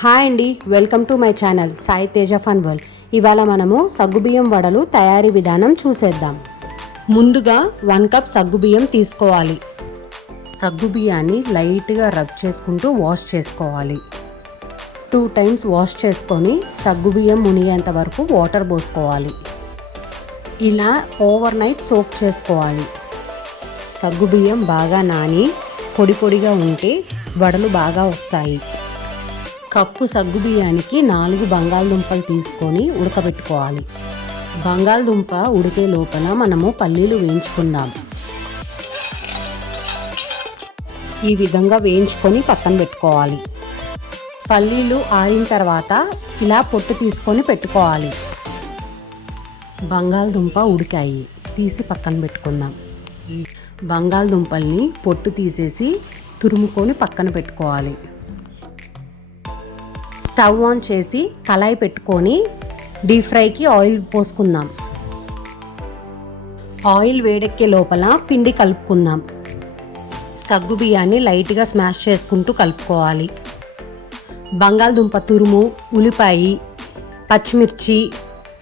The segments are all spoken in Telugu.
హాయ్ అండి welcome to my channel Sai Teja fun world. ఇవాళ మనము సగ్గుబియ్యం వడలు తయారీ విధానం చూసేద్దాం. ముందుగా వన్ కప్ సగ్గుబియ్యం తీసుకోవాలి. సగ్గుబియ్యాన్ని లైట్గా రబ్ చేసుకుంటూ వాష్ చేసుకోవాలి. టూ టైమ్స్ వాష్ చేసుకొని సగ్గుబియ్యం మునిగేంత వరకు వాటర్ పోసుకోవాలి. ఇలా ఓవర్ నైట్ సోక్ చేసుకోవాలి. సగ్గుబియ్యం బాగా నాని పొడి పొడిగా ఉంటే వడలు బాగా వస్తాయి. కప్పు సగ్గు బియ్యానికి నాలుగు బంగాళదుంపలు తీసుకొని ఉడకబెట్టుకోవాలి. బంగాళదుంప ఉడికే లోపల మనము పల్లీలు వేయించుకుందాం. ఈ విధంగా వేయించుకొని పక్కన పెట్టుకోవాలి. పల్లీలు ఆరిన తర్వాత ఇలా పొట్టు తీసుకొని పెట్టుకోవాలి. బంగాళదుంప ఉడికాయి. తీసి పక్కన పెట్టుకుందాం. బంగాళదుంపల్ని పొట్టు తీసేసి తురుముకొని పక్కన పెట్టుకోవాలి. స్టవ్ ఆన్ చేసి కళాయి పెట్టుకొని డీప్ ఫ్రైకి ఆయిల్ పోసుకుందాం. ఆయిల్ వేడెక్కే లోపల పిండి కలుపుకుందాం. సగ్గు బియ్యాన్ని లైట్గా స్మాష్ చేసుకుంటూ కలుపుకోవాలి. బంగాళదుంప తురుము ఉల్లిపాయ పచ్చిమిర్చి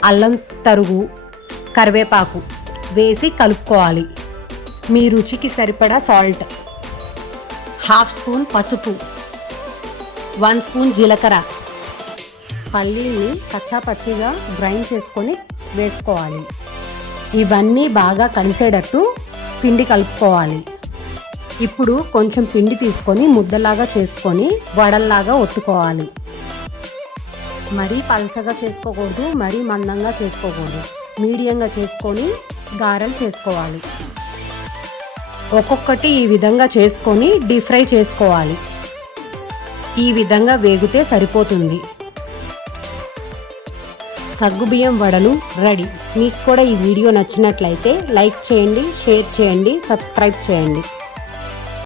అల్లం తరుగు కరివేపాకు వేసి కలుపుకోవాలి. మీ రుచికి సరిపడా సాల్ట్. హాఫ్ స్పూన్ పసుపు. వన్ స్పూన్ జీలకర్ర. పల్లీని పచ్చాపచ్చిగా గ్రైండ్ చేసుకొని వేసుకోవాలి. ఇవన్నీ బాగా కలిసేటట్టు పిండి కలుపుకోవాలి. ఇప్పుడు కొంచెం పిండి తీసుకొని ముద్దలాగా చేసుకొని వడల్లాగా ఒత్తుకోవాలి. మరీ పలసగా చేసుకోకూడదు మరీ మందంగా చేసుకోకూడదు. మీడియంగా చేసుకొని గారెలు చేసుకోవాలి. ఒక్కొక్కటి ఈ విధంగా చేసుకొని డీప్ ఫ్రై చేసుకోవాలి. ఈ విధంగా వేగితే సరిపోతుంది. సగ్గుబియ్యం వడలు రెడీ. మీకు కూడా ఈ వీడియో నచ్చినట్లయితే లైక్ చేయండి షేర్ చేయండి సబ్స్క్రైబ్ చేయండి.